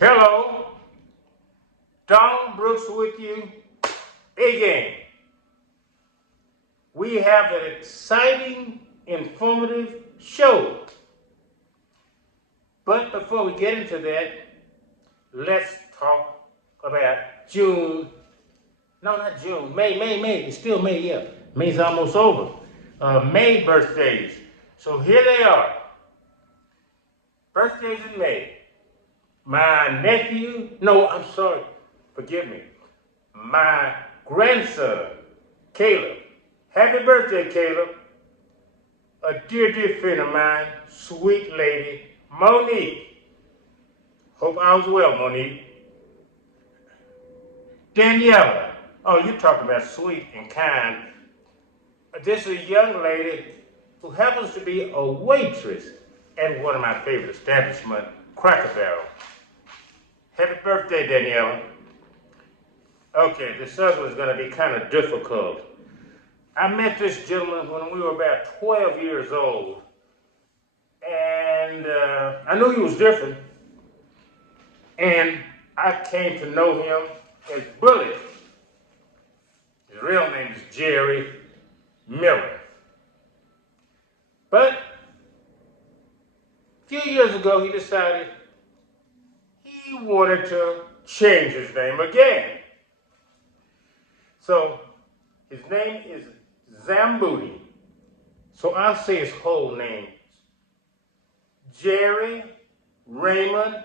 Hello, Don Brooks with you again. We have an exciting, informative show. But before we get into that, let's talk about June. No, not June. May. It's still May, yeah. May's almost over. May birthdays. So here they are. Birthdays in May. My nephew, no, I'm sorry, forgive me. My grandson, Caleb. Happy birthday, Caleb. A dear friend of mine, sweet lady, Monique. Hope all's well, Monique. Daniela. Oh, you're talking about sweet and kind. This is a young lady who happens to be a waitress at one of my favorite establishments, Cracker Barrel. Happy birthday, Daniela. Okay, this other one's going to be kind of difficult. I met this gentleman when we were about 12 years old, and I knew he was different, and I came to know him as Bullet. His real name is Jerry Miller. But a few years ago, he decided he wanted to change his name again. So his name is Zambuti. So I'll say his whole name. Jerry Raymond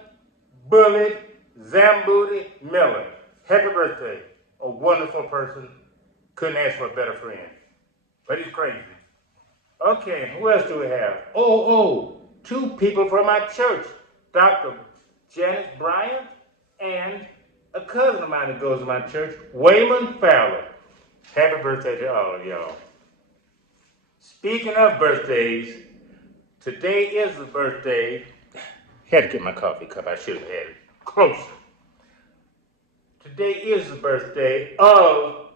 Bullet Zambuti Miller. Happy birthday. A wonderful person. Couldn't ask for a better friend. But he's crazy. Okay, who else do we have? Two people from my church. Dr. Janice Bryant and a cousin of mine that goes to my church, Wayman Fowler. Happy birthday to all of y'all. Speaking of birthdays, today is the birthday. Had to get my coffee cup. I should have had it closer. Today is the birthday of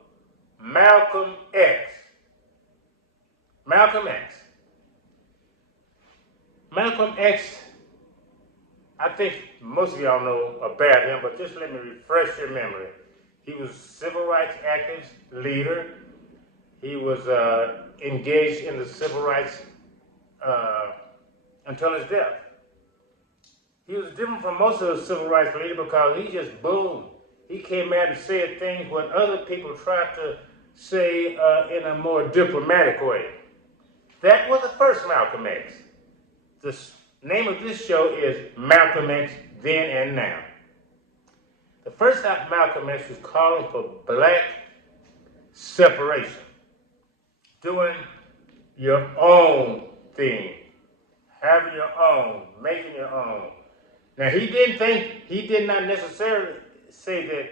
Malcolm X. Malcolm X. Malcolm X, I think most of y'all know about him, but just let me refresh your memory. He was a civil rights activist, leader. He was engaged in the civil rights until his death. He was different from most of the civil rights leaders because he just boomed. He came out and said things what other people tried to say in a more diplomatic way. That was the first Malcolm X. The name of this show is Malcolm X Then and Now. The first Malcolm X was calling for black separation. Doing your own thing. Having your own. Making your own. Now he did not necessarily say that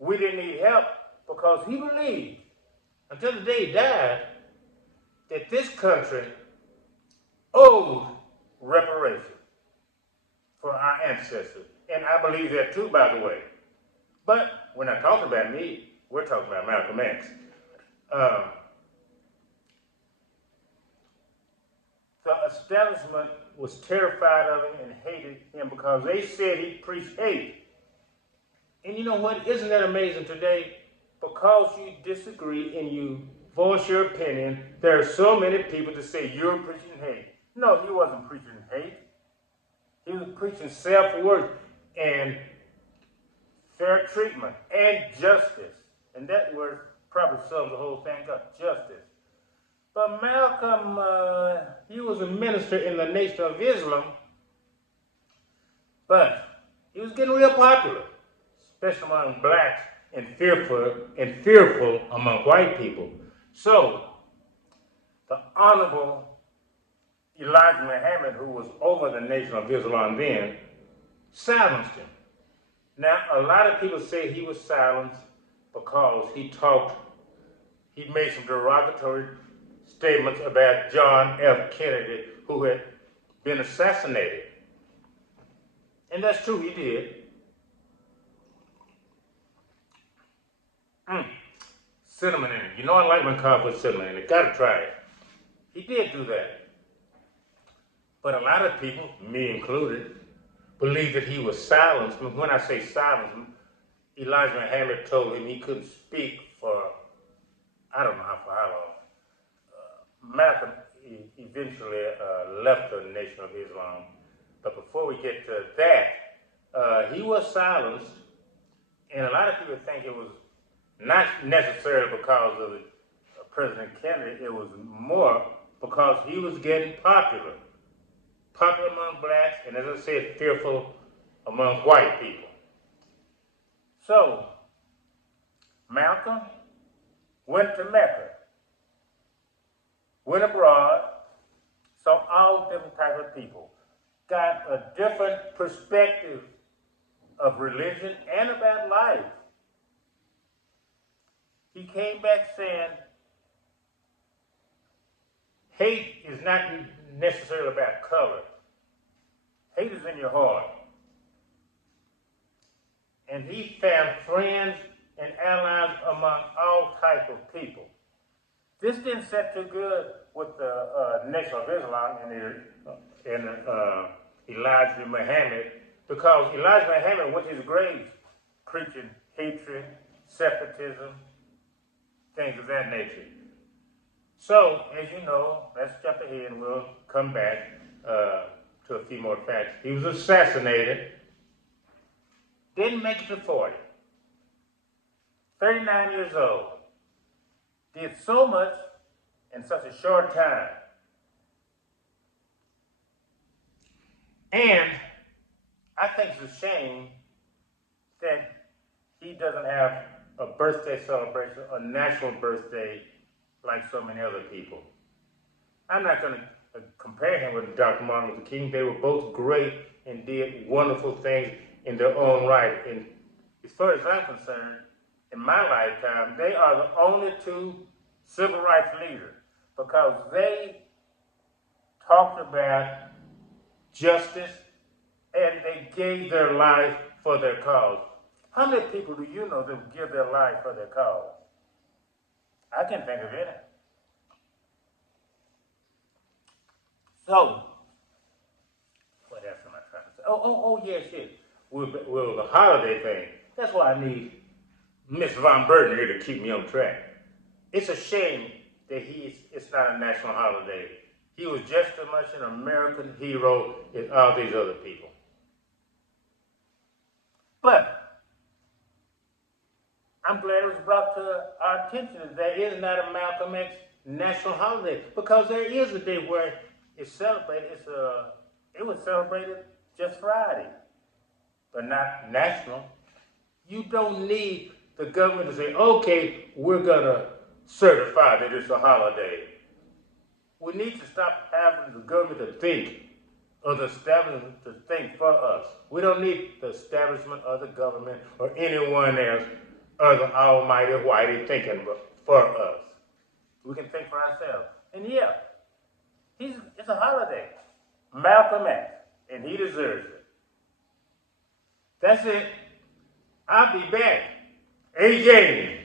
we didn't need help because he believed, until the day he died, that this country owed reparation for our ancestors. And I believe that too, by the way. But we're not talking about me. We're talking about Malcolm X. The establishment was terrified of him and hated him because they said he preached hate. And you know what? Isn't that amazing today? Because you disagree and you voice your opinion, there are so many people that say you're preaching hate. No, he wasn't preaching hate. He was preaching self-worth and fair treatment and justice. And that word probably sums the whole thing up, justice. But Malcolm, he was a minister in the Nation of Islam, but he was getting real popular, especially among blacks and fearful among white people. So, the Honorable Elijah Muhammad, who was over the Nation of Islam then, silenced him. Now, a lot of people say he was silenced because he made some derogatory statements about John F. Kennedy, who had been assassinated. And that's true, he did. Cinnamon in it. You know I like my coffee with cinnamon in it. Gotta try it. He did do that. But a lot of people, me included, believed that he was silenced. When I say silenced, Elijah Muhammad told him he couldn't speak for, I don't know for how long. Malcolm eventually left the Nation of Islam. But before we get to that, he was silenced, and a lot of people think it was not necessarily because of President Kennedy. It was more because he was getting popular among blacks, and as I said, fearful among white people. So, Malcolm went to Mecca, went abroad, saw all different types of people, got a different perspective of religion and about life. He came back saying, hate is not necessarily about color. Hate is in your heart. And he found friends and allies among all types of people. This didn't set too good with the Nation of Islam and Elijah Muhammad, because Elijah Muhammad went to his grave preaching hatred, separatism, things of that nature. So, as you know, let's jump ahead and we'll come back to a few more facts. He was assassinated, didn't make it to 40, 39 years old, did so much in such a short time. And I think it's a shame that he doesn't have a birthday celebration, a national birthday, like so many other people. I'm not going to compare him with Dr. Martin Luther King. They were both great and did wonderful things in their own right. And as far as I'm concerned, in my lifetime, they are the only two civil rights leaders, because they talked about justice and they gave their life for their cause. How many people do you know that would give their life for their cause? I can't think of any. So, what else am I trying to say? Oh, yes. Well, the holiday thing. That's why I need Miss Von Burden here to keep me on track. It's a shame that it's not a national holiday. He was just as much an American hero as all these other people. But I'm glad it was brought to our attention that there is not a Malcolm X national holiday, because there is a day where it's celebrated. It was celebrated just Friday, but not national. You don't need the government to say, okay, we're going to certify that it's a holiday. We need to stop having the government to think, or the establishment to think for us. We don't need the establishment or the government or anyone else or the almighty whitey thinking for us. We can think for ourselves. And yeah, it's a holiday. Malcolm X, and he deserves it. That's it. I'll be back. AJ.